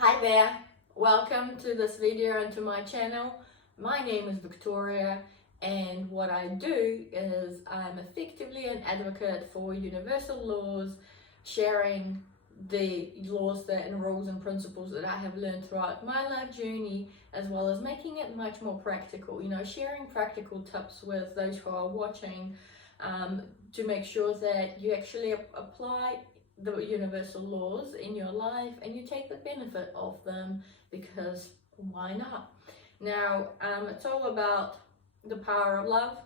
Hi there, welcome to this video and to my channel. My name is Victoria, and what I do is I'm effectively an advocate for universal laws, sharing the laws and rules and principles that I have learned throughout my life journey, as well as making it much more practical, sharing practical tips with those who are watching, to make sure that you actually apply the universal laws in your life and you take the benefit of them, because why not? Now, it's all about the power of love,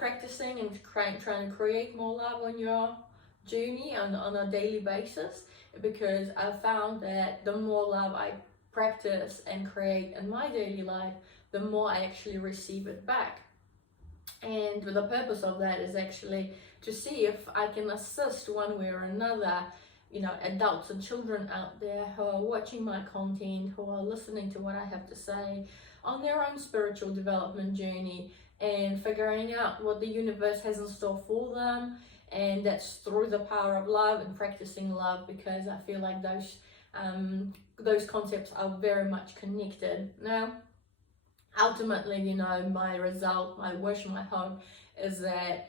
practicing and trying to create more love on your journey on a daily basis, because I've found that the more love I practice and create in my daily life, the more I actually receive it back. And the purpose of that is actually to see if I can assist one way or another, adults and children out there who are watching my content, who are listening to what I have to say on their own spiritual development journey and figuring out what the universe has in store for them. And that's through the power of love and practicing love, because I feel like those concepts are very much connected. Now, ultimately, my result, my wish, my hope is that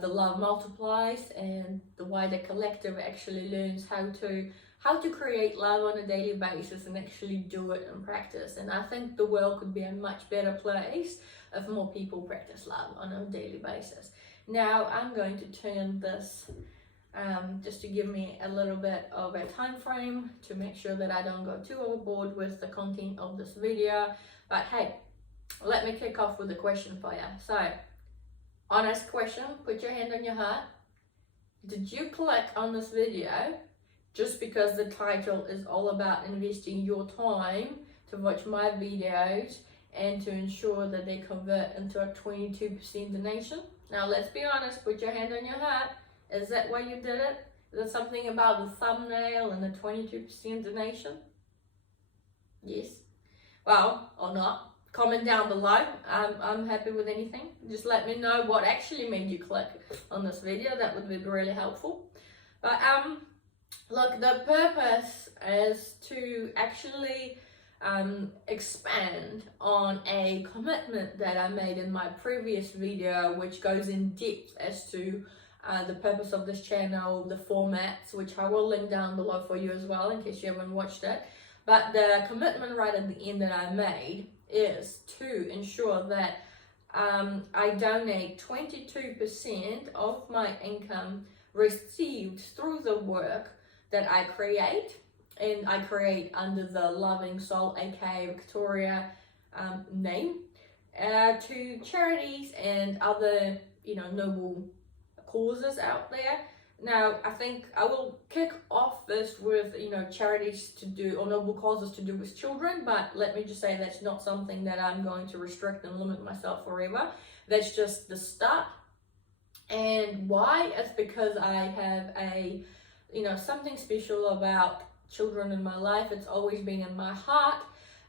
the love multiplies and the wider collective actually learns how to create love on a daily basis and actually do it in practice. And I think the world could be a much better place if more people practice love on a daily basis. Now, I'm going to turn this just to give me a little bit of a time frame to make sure that I don't go too overboard with the content of this video. But hey, let me kick off with a question for you. So, honest question, put your hand on your heart. Did you click on this video just because the title is all about investing your time to watch my videos and to ensure that they convert into a 22% donation? Now, let's be honest, put your hand on your heart. Is that why you did it? Is it something about the thumbnail and the 22% donation? Yes. Well, or not. Comment down below. I'm happy with anything. Just let me know what actually made you click on this video. That would be really helpful. But look, the purpose is to actually expand on a commitment that I made in my previous video, which goes in depth as to the purpose of this channel, the formats, which I will link down below for you as well in case you haven't watched it. But the commitment right at the end that I made is to ensure that I donate 22% of my income received through the work that I create, and I create under the Loving Soul, aka Viktoriya name, to charities and other noble causes out there. Now, I think I will kick off this with, charities to do, or noble causes to do with children, but let me just say that's not something that I'm going to restrict and limit myself forever. That's just the start. And why? It's because I have something special about children in my life. It's always been in my heart.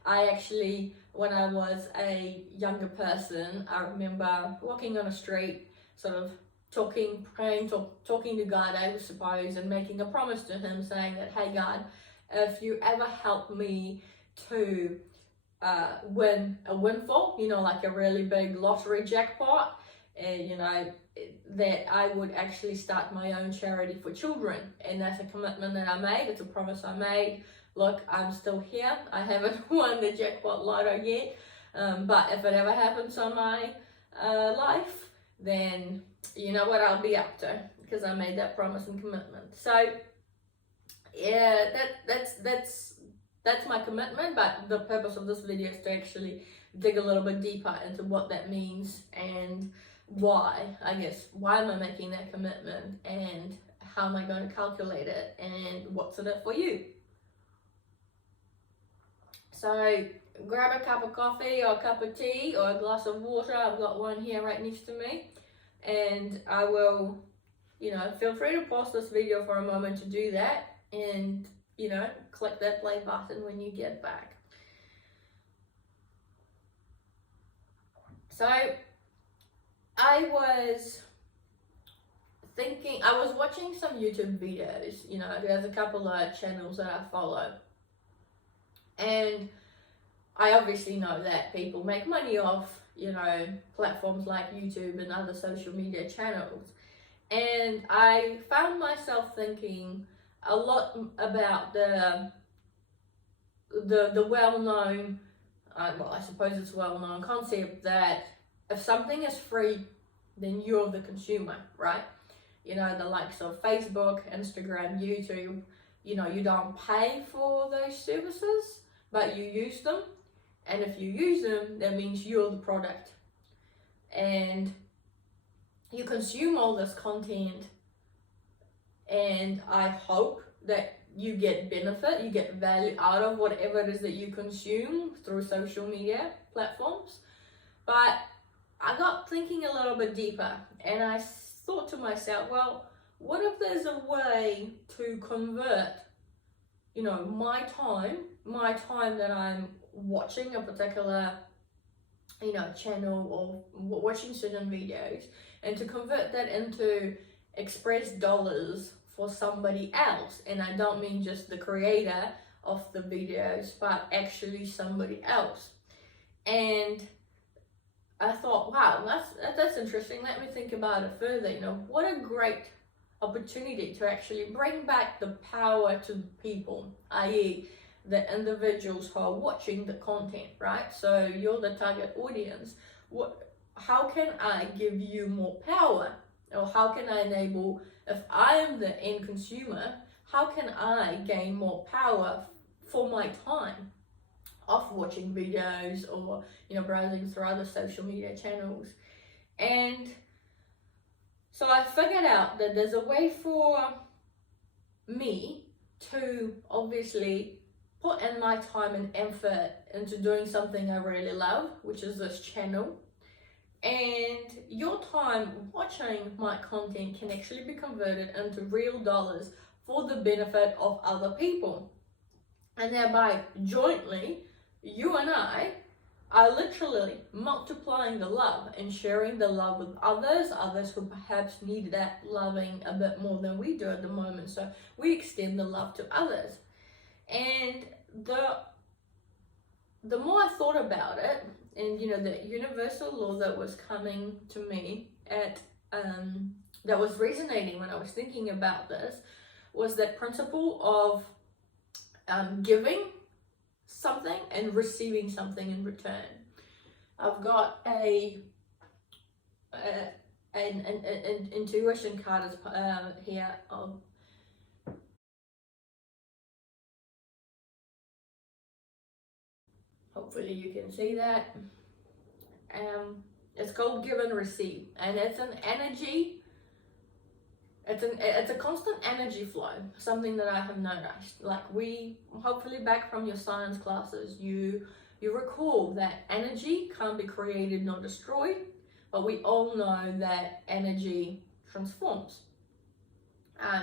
I actually, when I was a younger person, I remember walking on a street, sort of praying, talking to God, I suppose, and making a promise to him saying that, hey God, if you ever help me to win a windfall, like a really big lottery jackpot, and that I would actually start my own charity for children. And that's a commitment that I made. It's a promise I made. Look, I'm still here. I haven't won the jackpot lotto yet, but if it ever happens on my life, then you know what I'll be up to, because I made that promise and commitment. So yeah, that's my commitment. But the purpose of this video is to actually dig a little bit deeper into what that means and why am I making that commitment, and how am I going to calculate it, and what's in it for you. So grab a cup of coffee or a cup of tea or a glass of water. I've got one here right next to me. And I will, feel free to pause this video for a moment to do that, and, click that play button when you get back. So, I was watching some YouTube videos, there's a couple of channels that I follow, And I obviously know that people make money off, you know, platforms like YouTube and other social media channels. And I found myself thinking a lot about the well-known, well, I suppose it's a well-known concept that if something is free, then you're the consumer, right? You know, the likes of Facebook, Instagram, YouTube, you know, you don't pay for those services, but you use them. And if you use them, that means you're the product. And you consume all this content, and I hope that you get benefit, you get value out of whatever it is that you consume through social media platforms. But I got thinking a little bit deeper, and I thought to myself, well, what if there's a way to convert, you know, my time that I'm watching a particular, you know, channel or watching certain videos, and to convert that into express dollars for somebody else. And I don't mean just the creator of the videos, but actually somebody else. And I thought, wow, that's interesting. Let me think about it further. You know, what a great opportunity to actually bring back the power to people, i.e. the individuals who are watching the content, right? So you're the target audience. How can I give you more power? Or how can I enable, if I am the end consumer, how can I gain more power for my time of watching videos or, you know, browsing through other social media channels? And so I figured out that there's a way for me to obviously put in my time and effort into doing something I really love, which is this channel. And your time watching my content can actually be converted into real dollars for the benefit of other people. And thereby, jointly, you and I are literally multiplying the love and sharing the love with others who perhaps need that loving a bit more than we do at the moment. So we extend the love to others. And the more I thought about it, and, you know, the universal law that was coming to me that was resonating when I was thinking about this, was that principle of giving something and receiving something in return. I've got an intuition card here. Hopefully you can see that. It's called give and receive, and it's an energy. It's a constant energy flow, something that I have noticed. Like, we, hopefully back from your science classes, you recall that energy can't be created nor destroyed, but we all know that energy transforms.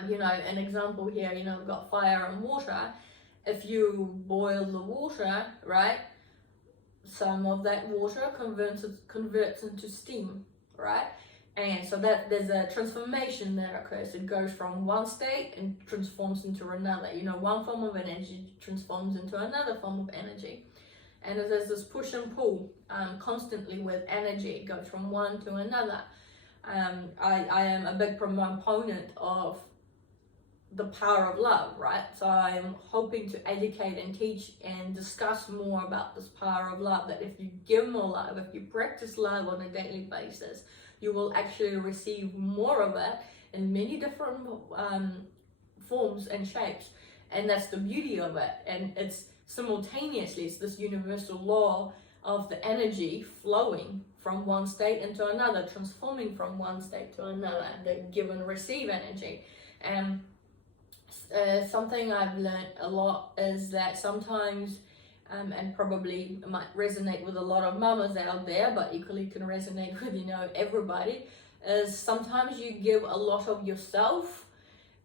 You know, an example here, you know, we've got fire and water. If you boil the water, right, some of that water converts into steam, right? And so that there's a transformation that occurs. It goes from one state and transforms into another. You know, one form of energy transforms into another form of energy. And there's this push and pull constantly with energy. It goes from one to another. I am a big proponent of the power of love, right? So I'm hoping to educate and teach and discuss more about this power of love, that if you give more love, if you practice love on a daily basis, you will actually receive more of it in many different forms and shapes. And that's the beauty of it. And it's simultaneously, it's this universal law of the energy flowing from one state into another, transforming from one state to another, the give and receive energy. And something I've learned a lot is that sometimes, and probably might resonate with a lot of mamas out there, but equally can resonate with, you know, everybody, is sometimes you give a lot of yourself,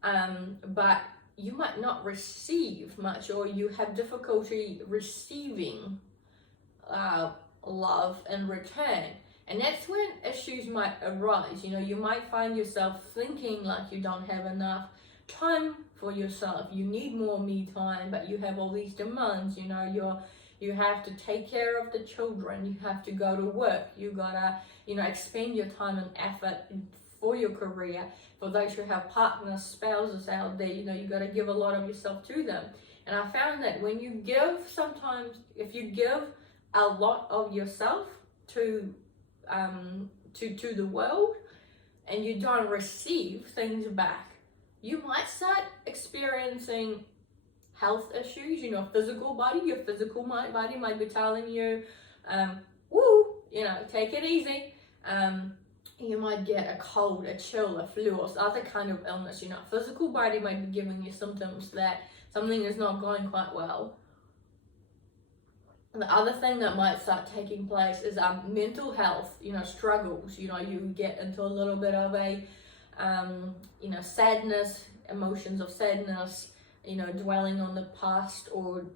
but you might not receive much, or you have difficulty receiving love in return. And that's when issues might arise. You know, you might find yourself thinking like you don't have enough time for yourself. You need more me time, but you have all these demands. You have to take care of the children. You have to go to work. You gotta, expend your time and effort for your career. For those who have partners, spouses out there, you gotta give a lot of yourself to them. And I found that when you give, sometimes if you give a lot of yourself to the world and you don't receive things back, you might start experiencing health issues. Physical body, your physical body might be telling you, take it easy. You might get a cold, a chill, a flu, or other kind of illness. Physical body might be giving you symptoms that something is not going quite well. The other thing that might start taking place is mental health, struggles. You get into a little bit of a, sadness, emotions of sadness, dwelling on the past, or,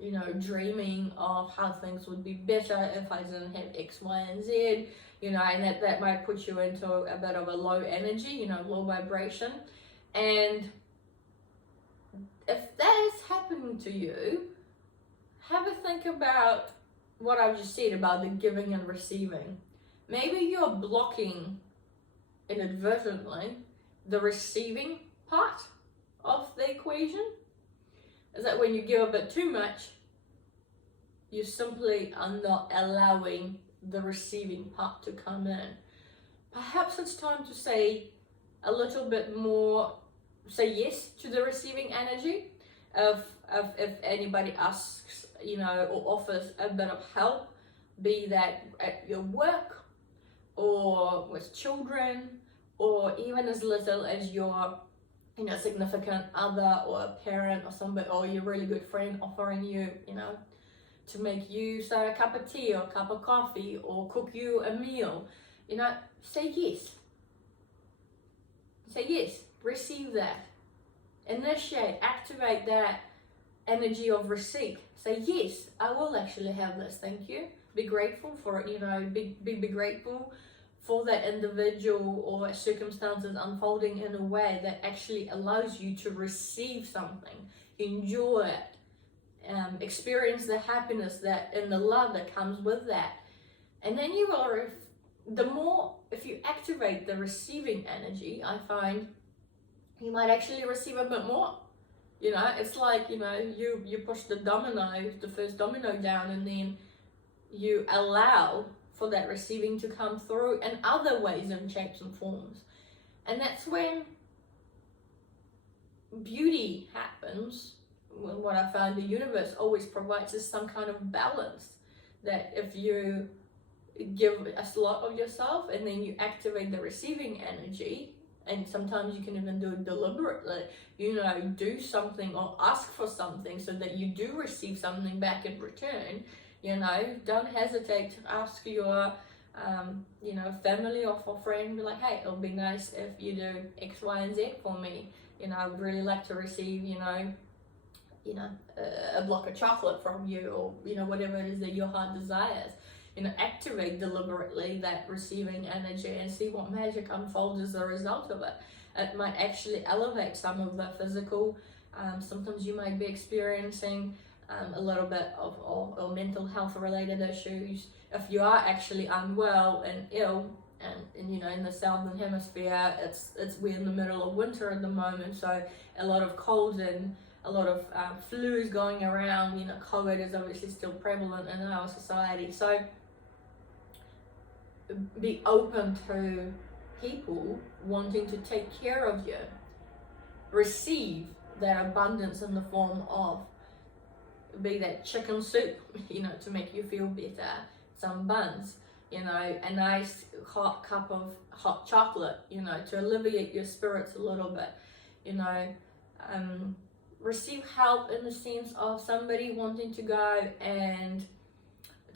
dreaming of how things would be better if I didn't have X, Y, and Z, and that might put you into a bit of a low energy, low vibration. And if that is happening to you, have a think about what I've just said about the giving and receiving. Maybe you're blocking inadvertently the receiving part of the equation. Is that when you give a bit too much, you simply are not allowing the receiving part to come in. Perhaps it's time to say a little bit more, say yes to the receiving energy. If anybody asks, or offers a bit of help, be that at your work or with children, or even as little as your significant other or a parent or somebody, or your really good friend offering you, to make you say a cup of tea or a cup of coffee or cook you a meal, say yes. Say yes, receive that. Initiate, activate that energy of receipt. Say, yes, I will actually have this, thank you. Be grateful for it, be grateful for that individual or circumstances unfolding in a way that actually allows you to receive something, enjoy it, experience the happiness that and the love that comes with that. And then you will, if you activate the receiving energy, I find you might actually receive a bit more. It's like, you push the first domino down, and then you allow for that receiving to come through in other ways and shapes and forms. And that's when beauty happens. What I found the universe always provides is some kind of balance, that if you give a lot of yourself and then you activate the receiving energy, and sometimes you can even do it deliberately, do something or ask for something so that you do receive something back in return. Don't hesitate to ask your family or for friend, be like, hey, it'll be nice if you do X, Y, and Z for me. I would really like to receive, a block of chocolate from you, or whatever it is that your heart desires. Activate deliberately that receiving energy and see what magic unfolds as a result of it. It might actually elevate some of the physical symptoms you might be experiencing, a little bit of or mental health related issues. If you are actually unwell and ill, and in the southern hemisphere, we're in the middle of winter at the moment, so a lot of colds and a lot of flus going around. COVID is obviously still prevalent in our society, so be open to people wanting to take care of you. Receive that abundance in the form of, be that chicken soup, to make you feel better, some buns, a nice hot cup of hot chocolate, to alleviate your spirits a little bit, receive help in the sense of somebody wanting to go and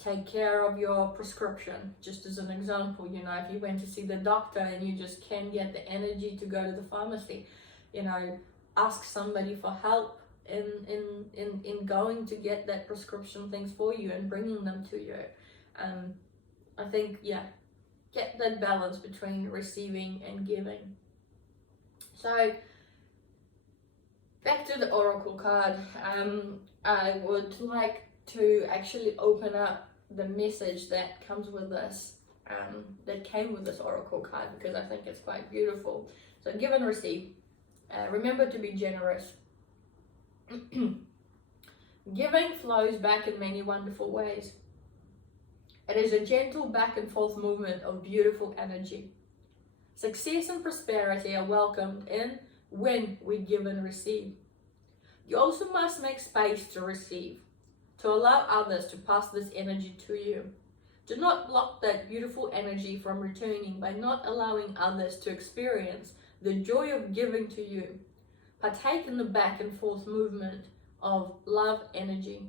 take care of your prescription. Just as an example, if you went to see the doctor and you just can't get the energy to go to the pharmacy, ask somebody for help in going to get that prescription things for you and bringing them to you. I think, get that balance between receiving and giving. So back to the oracle card. I would like to actually open up the message that comes with this, that came with this oracle card, because I think it's quite beautiful. So give and receive. Remember to be generous. Giving flows back in many wonderful ways. It is a gentle back and forth movement of beautiful energy. Success and prosperity are welcomed in when we give and receive. You also must make space to receive, to allow others to pass this energy to you. Do not block that beautiful energy from returning by not allowing others to experience the joy of giving to you. Partake in the back and forth movement of love energy.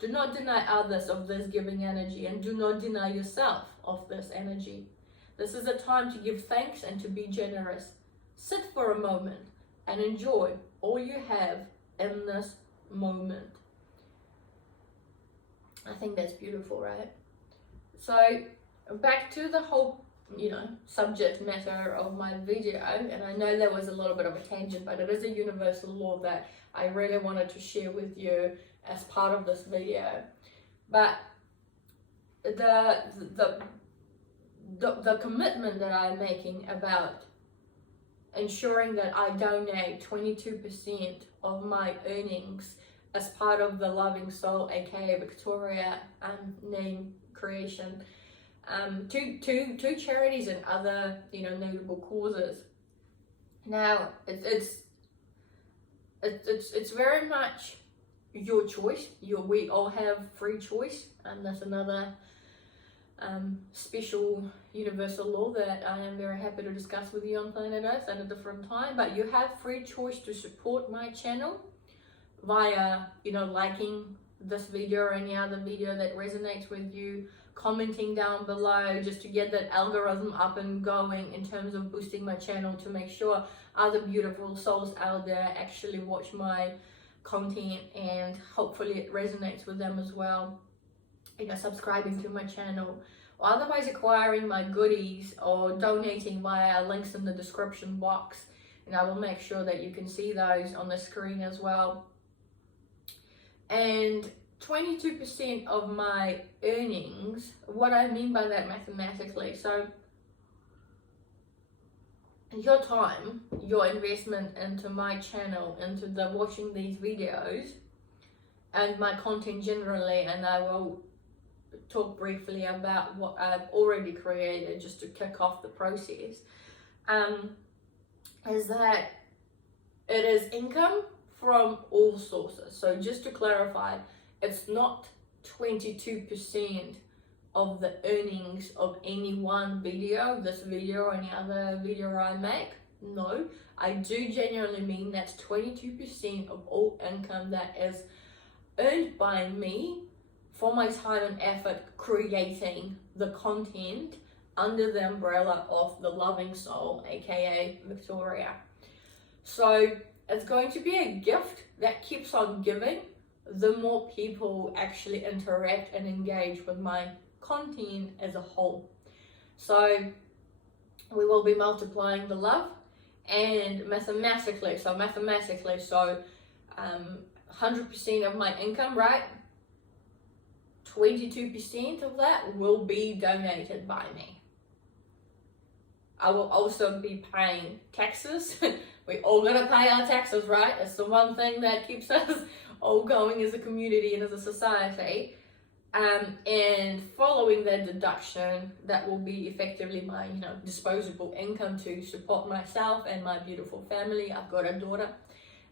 Do not deny others of this giving energy, and do not deny yourself of this energy. This is a time to give thanks and to be generous. Sit for a moment and enjoy all you have in this moment. I think that's beautiful, right? So back to the whole, subject matter of my video, and I know there was a little bit of a tangent, but it is a universal law that I really wanted to share with you as part of this video. But the commitment that I'm making about ensuring that I donate 22% of my earnings as part of the Loving Soul, aka Viktoriya name creation, to charities and other notable causes. Now it's very much your choice. We all have free choice, and that's another special universal law that I am very happy to discuss with you on Planet Earth at a different time. But you have free choice to support my channel via liking this video or any other video that resonates with you, commenting down below just to get that algorithm up and going in terms of boosting my channel, to make sure other beautiful souls out there actually watch my content and hopefully it resonates with them as well. Subscribing to my channel, or otherwise acquiring my goodies or donating via links in the description box, and I will make sure that you can see those on the screen as well. And 22% of my earnings, what I mean by that mathematically, so your time, your investment into my channel, into the watching these videos and my content generally, and I will talk briefly about what I've already created just to kick off the process, is that it is income from all sources. So just to clarify, it's not 22% of the earnings of any one video, this video or any other video I make. No, I do genuinely mean that's 22% of all income that is earned by me for my time and effort creating the content under the umbrella of the Loving Soul, aka Viktoriya. So it's going to be a gift that keeps on giving the more people actually interact and engage with my content as a whole. So we will be multiplying the love, and mathematically, 100% of my income, right? 22% of that will be donated by me. I will also be paying taxes. We all gotta pay our taxes, right? It's the one thing that keeps us all going as a community and as a society. And following that deduction, that will be effectively my disposable income to support myself and my beautiful family. I've got a daughter,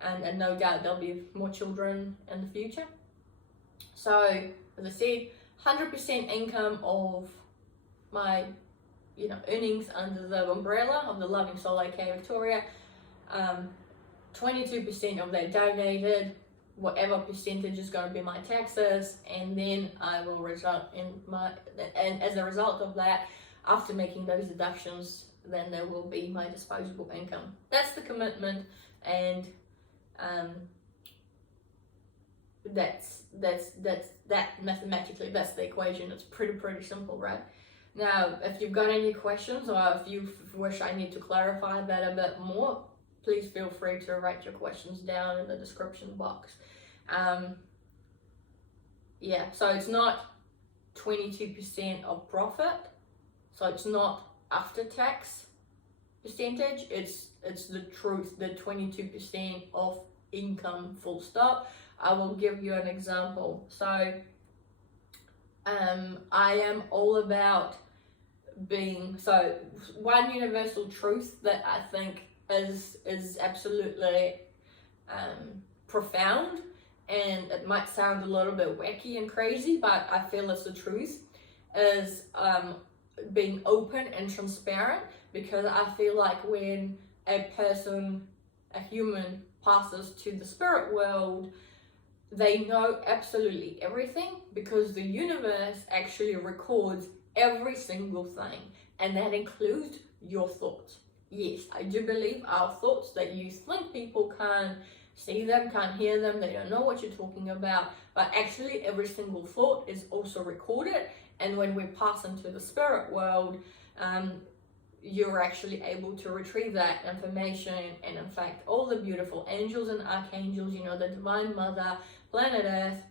and no doubt there'll be more children in the future. So as I said, 100% income of my earnings under the umbrella of the Loving Soul, aka Viktoriya. 22% of that donated, whatever percentage is going to be my taxes, and then I will result in and as a result of that, after making those deductions, then there will be my disposable income. That's the commitment, and that's mathematically, that's the equation. It's pretty simple, right? Now, if you've got any questions, or if you wish I need to clarify that a bit more, please feel free to write your questions down in the description box. Yeah, so it's not 22% of profit, so it's not after tax percentage, it's the truth, the 22% of income, full stop. I will give you an example. So I am all about so one universal truth that I think is absolutely profound, and it might sound a little bit wacky and crazy, but I feel it's the truth, is being open and transparent. Because I feel like when a human passes to the spirit world, they know absolutely everything, because the universe actually records every single thing, and that includes your thoughts. Yes, I do believe our thoughts, that you think people can't see them, can't hear them, they don't know what you're talking about, but actually every single thought is also recorded. And when we pass into the spirit world, you're actually able to retrieve that information. And in fact, all the beautiful angels and archangels, you know, the Divine Mother, planet Earth,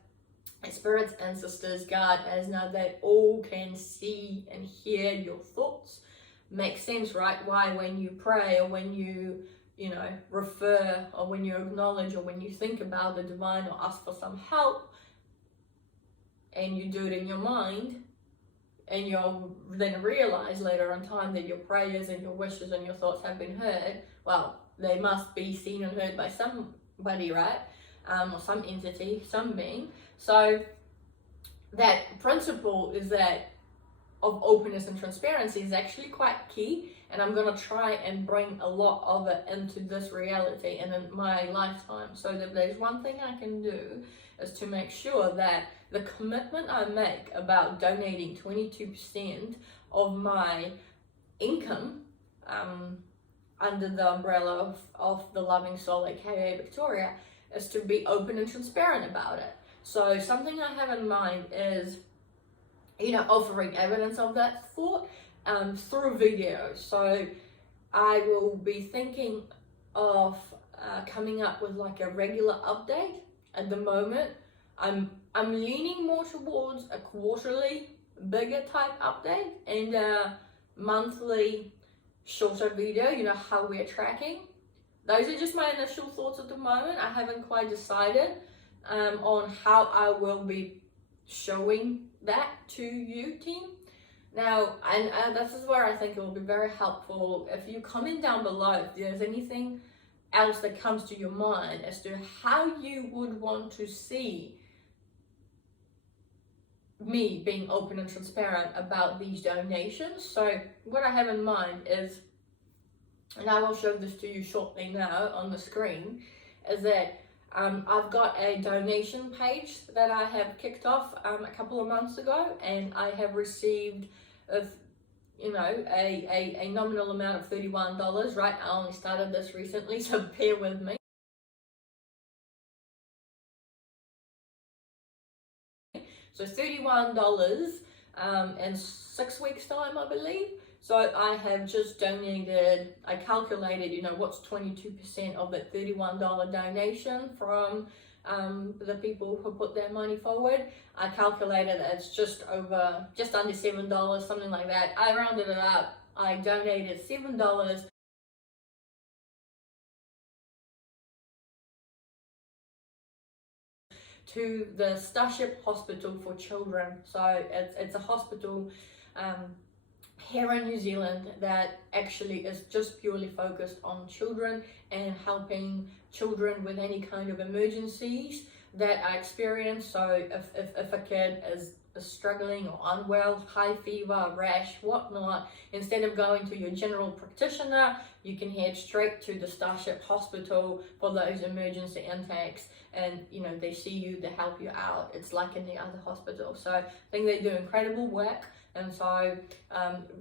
spirits, ancestors, God, as now, they all can see and hear your thoughts. Makes sense, right? Why when you pray, or when you refer, or when you acknowledge, or when you think about the divine, or ask for some help, and you do it in your mind, and you'll then realize later in time that your prayers and your wishes and your thoughts have been heard. Well, they must be seen and heard by somebody, right? Or some entity, some being. So that principle is that of openness and transparency is actually quite key, and I'm going to try and bring a lot of it into this reality and in my lifetime. So that there's one thing I can do is to make sure that the commitment I make about donating 22% of my income under the umbrella of the Loving Soul, aka Viktoriya, is to be open and transparent about it. So something I have in mind is, offering evidence of that thought through videos. So I will be thinking of coming up with like a regular update. At the moment, I'm leaning more towards a quarterly, bigger type update, and a monthly, shorter video, how we're tracking. Those are just my initial thoughts at the moment. I haven't quite decided on how I will be showing that to you, team. Now, and this is where I think it will be very helpful if you comment down below if there's anything else that comes to your mind as to how you would want to see me being open and transparent about these donations. So what I have in mind is, and I will show this to you shortly now on the screen, is that I've got a donation page that I have kicked off a couple of months ago, and I have received a nominal amount of $31, right? I only started this recently, so bear with me. So $31 in 6 weeks time, I believe. So I have just donated, I calculated, what's 22% of that $31 donation from the people who put their money forward. I calculated it's just under $7, something like that. I rounded it up. I donated $7 to the Starship Hospital for Children. So it's a hospital here in New Zealand that actually is just purely focused on children and helping children with any kind of emergencies that I experience. So if a kid is struggling or unwell, high fever, rash, whatnot, instead of going to your general practitioner, you can head straight to the Starship Hospital for those emergency intakes, and they see you, they help you out. It's like any other hospital. So I think they do incredible work. And so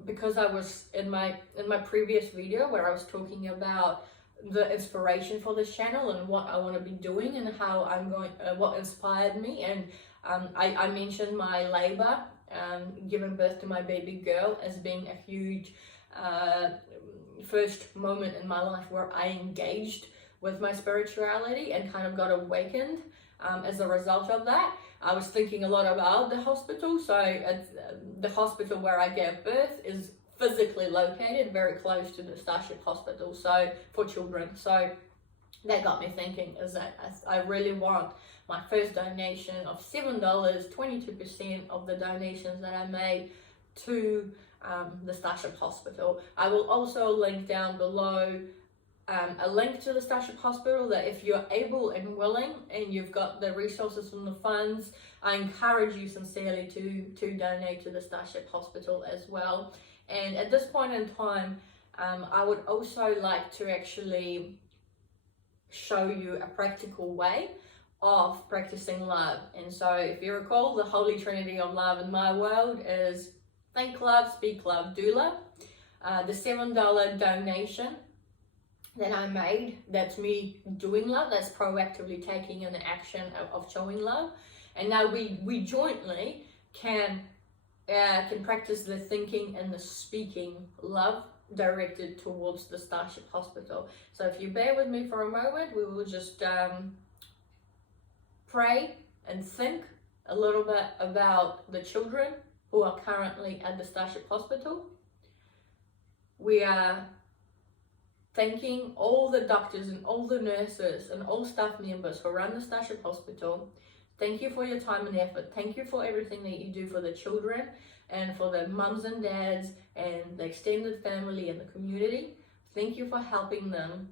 because I was in my previous video where I was talking about the inspiration for this channel and what I want to be doing and how I'm going, what inspired me, and I mentioned my labor, giving birth to my baby girl, as being a huge first moment in my life where I engaged with my spirituality and kind of got awakened as a result of that. I was thinking a lot about the hospital. So the hospital where I gave birth is physically located very close to the Starship Hospital, so for children. So that got me thinking, is that I really want my first donation of $7, 22% of the donations that I made to the Starship Hospital. I will also link down below a link to the Starship Hospital, that if you're able and willing and you've got the resources and the funds, I encourage you sincerely to donate to the Starship Hospital as well. And at this point in time, I would also like to actually show you a practical way of practicing love. And so if you recall, the Holy Trinity of love in my world is think love, speak love, do love. The $7 donation that I made, that's me doing love, that's proactively taking an action of showing love. And now we jointly can practice the thinking and the speaking love directed towards the Starship Hospital. So if you bear with me for a moment, we will just pray and think a little bit about the children who are currently at the Starship Hospital. We are thanking all the doctors and all the nurses and all staff members who run the Starship Hospital. Thank you for your time and effort. Thank you for everything that you do for the children and for the mums and dads and the extended family and the community. Thank you for helping them.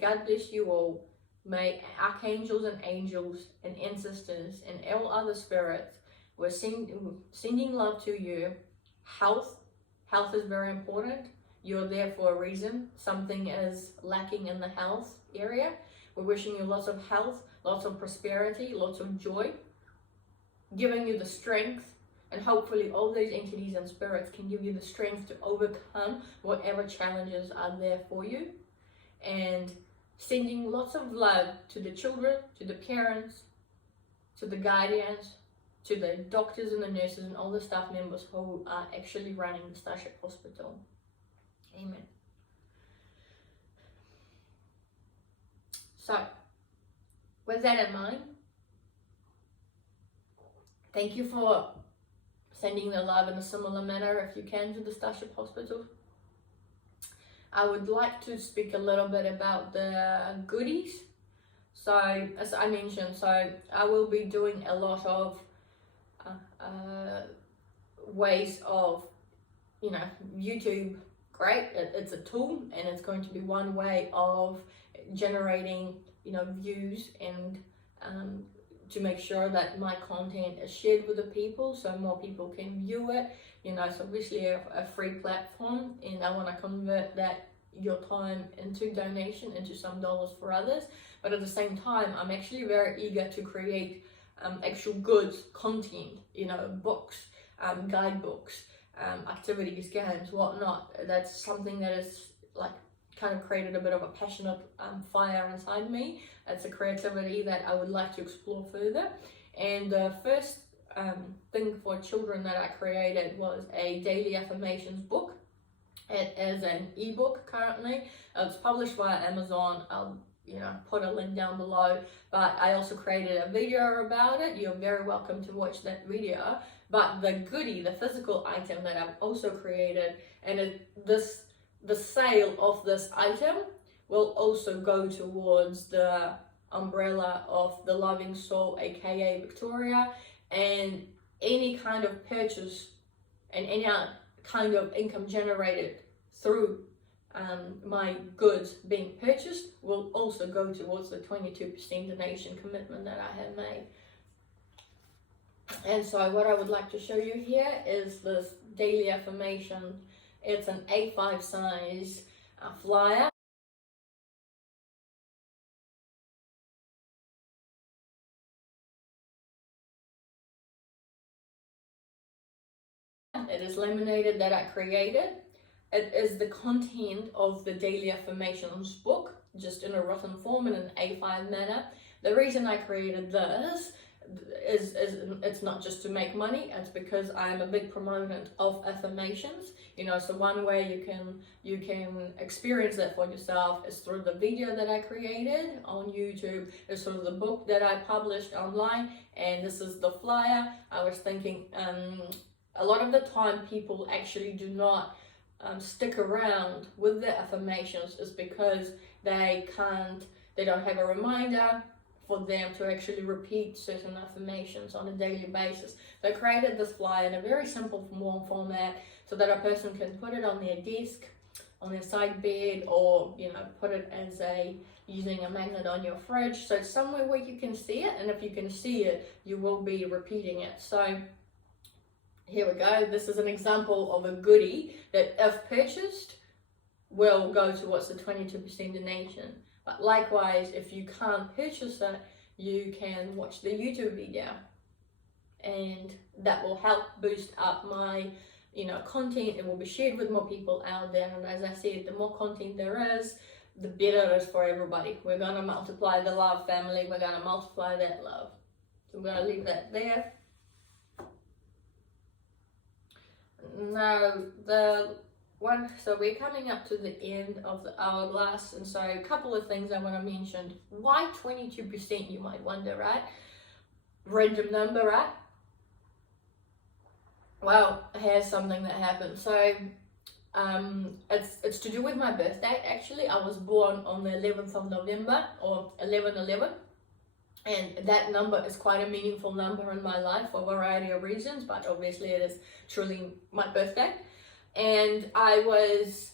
God bless you all. May archangels and angels and ancestors and all other spirits, we're sending love to you. Health is very important. You're there for a reason. Something is lacking in the health area. We're wishing you lots of health, lots of prosperity, lots of joy, giving you the strength, and hopefully all those entities and spirits can give you the strength to overcome whatever challenges are there for you. And sending lots of love to the children, to the parents, to the guardians, to the doctors and the nurses and all the staff members who are actually running the Starship Hospital. Amen. So, with that in mind, thank you for sending the love in a similar manner, if you can, to the Starship Hospital. I would like to speak a little bit about the goodies. So, as I mentioned, so I will be doing a lot of ways of, YouTube, great, it's a tool, and it's going to be one way of generating, views and to make sure that my content is shared with the people so more people can view it. It's obviously a free platform, and I want to convert your time into donation, into some dollars for others. But at the same time, I'm actually very eager to create actual goods, content, books, guidebooks, activities, games, whatnot. That's something that is kind of created a bit of a passionate fire inside me. It's a creativity that I would like to explore further. And the first thing for children that I created was a daily affirmations book. It is an ebook currently. It's published via Amazon. I'll put a link down below, but I also created a video about it. You're very welcome to watch that video. But the goodie, the physical item that I've also created, and the sale of this item will also go towards the umbrella of the Loving Soul, aka Viktoriya, and any kind of purchase and any kind of income generated through my goods being purchased will also go towards the 22% donation commitment that I have made. And so what I would like to show you here is this daily affirmation. It's an A5 size flyer. It is laminated that I created. It is the content of the daily affirmations book, just in a written form in an A5 manner. The reason I created this is it's not just to make money. It's because I am a big proponent of affirmations. So one way you can experience that for yourself is through the video that I created on YouTube, is through the book that I published online, and this is the flyer. I was thinking a lot of the time people actually do not stick around with their affirmations is because they don't have a reminder for them to actually repeat certain affirmations on a daily basis. So I created this flyer in a very simple format so that a person can put it on their desk, on their side bed, or put it as using a magnet on your fridge. So it's somewhere where you can see it, and if you can see it, you will be repeating it. So here we go. This is an example of a goodie that, if purchased, will go towards the 22% donation. But likewise, if you can't purchase it, you can watch the YouTube video, and that will help boost up my content. It will be shared with more people out there, and as I said, the more content there is, the better it is for everybody. We're going to multiply the love, family. We're going to multiply that love. So I'm going to leave that there. Now so we're coming up to the end of the hourglass, and so a couple of things I want to mention. Why 22%, you might wonder, right? Random number, right? Well, here's something that happened. So it's to do with my birthday. Actually, I was born on the 11th of November, or 11/11. And that number is quite a meaningful number in my life for a variety of reasons, but obviously it is truly my birthday. And I was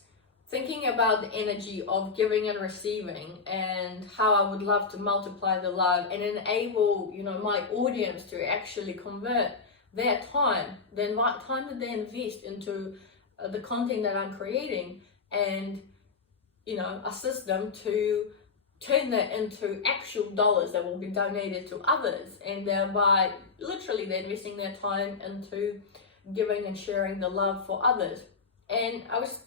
thinking about the energy of giving and receiving, and how I would love to multiply the love and enable, my audience to actually convert their time, the time that they invest into the content that I'm creating, and, assist them to turn that into actual dollars that will be donated to others, and thereby literally they're investing their time into giving and sharing the love for others. And I was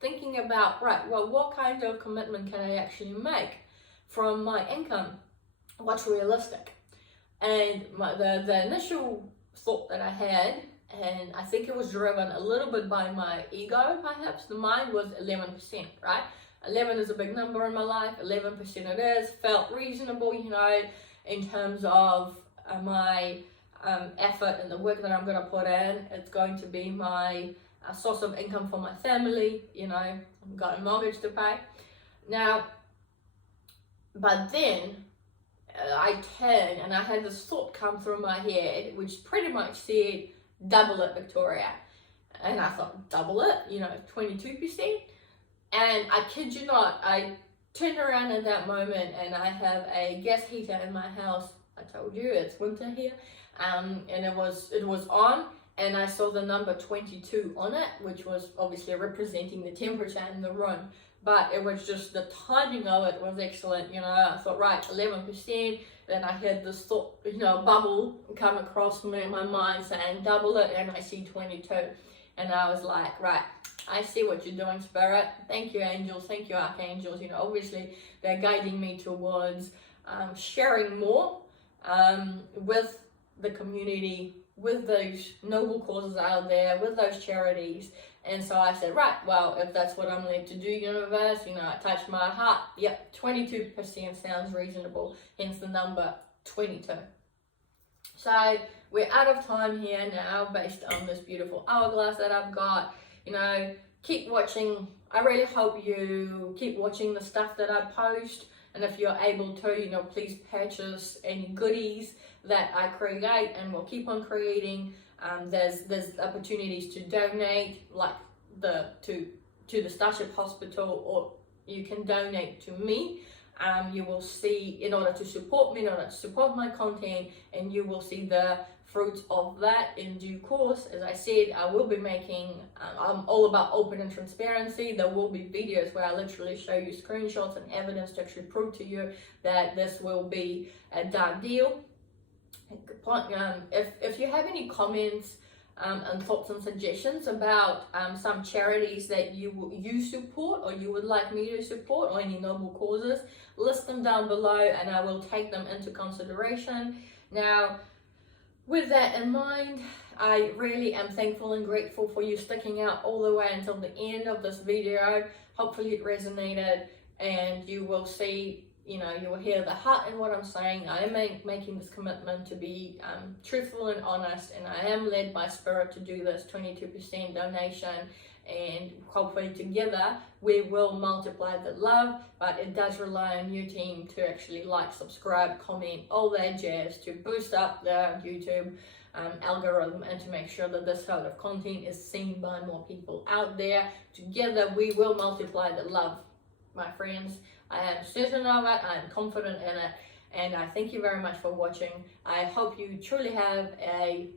thinking about, what kind of commitment can I actually make from my income? What's realistic? And the initial thought that I had, and I think it was driven a little bit by my ego perhaps, the mind was 11%, right? 11 is a big number in my life. 11% it is, felt reasonable, in terms of my effort and the work that I'm going to put in. It's going to be my source of income for my family. I've got a mortgage to pay now. But then I turned and I had this thought come through my head, which pretty much said, double it, Victoria. And I thought, double it, 22%. And I kid you not, I turned around at that moment, and I have a gas heater in my house. I told you it's winter here, and it was on, and I saw the number 22 on it, which was obviously representing the temperature in the room. But it was just the timing of it was excellent. I thought, right, 11%. Then I had this thought, bubble come across my mind saying double it, and I see 22, and I was like, right, I see what you're doing, Spirit. Thank you, angels. Thank you, archangels. Obviously they're guiding me towards sharing more with the community, with those noble causes out there, with those charities. And so I said, right, well, if that's what I'm led to do, universe, I touched my heart. Yep, 22% sounds reasonable, hence the number 22. So we're out of time here now based on this beautiful hourglass that I've got. Keep watching. I really hope you keep watching the stuff that I post, and if you're able to, please purchase any goodies that I create, and we'll keep on creating. There's opportunities to donate, like to the Starship Hospital, or you can donate to me. You will see, in order to support me, in order to support my content, and you will see the fruits of that in due course. As I said, I will be making, I'm all about open and transparency. There will be videos where I literally show you screenshots and evidence to actually prove to you that this will be a done deal. If you have any comments and thoughts and suggestions about some charities that you support, or you would like me to support, or any noble causes, list them down below and I will take them into consideration. Now, with that in mind, I really am thankful and grateful for you sticking out all the way until the end of this video. Hopefully it resonated, and you will see, you will hear the heart in what I'm saying. I am making this commitment to be truthful and honest, and I am led by spirit to do this 22% donation, and hopefully together we will multiply the love. But it does rely on your team to actually like, subscribe, comment, all that jazz, to boost up the YouTube algorithm, and to make sure that this sort of content is seen by more people out there. Together we will multiply the love, my friends. I am certain of it, I am confident in it, and I thank you very much for watching. I hope you truly have a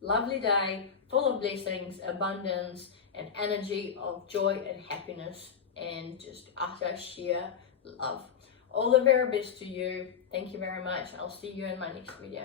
lovely day full of blessings, abundance, and energy of joy and happiness, and just utter sheer love. All the very best to you. Thank you very much. I'll see you in my next video.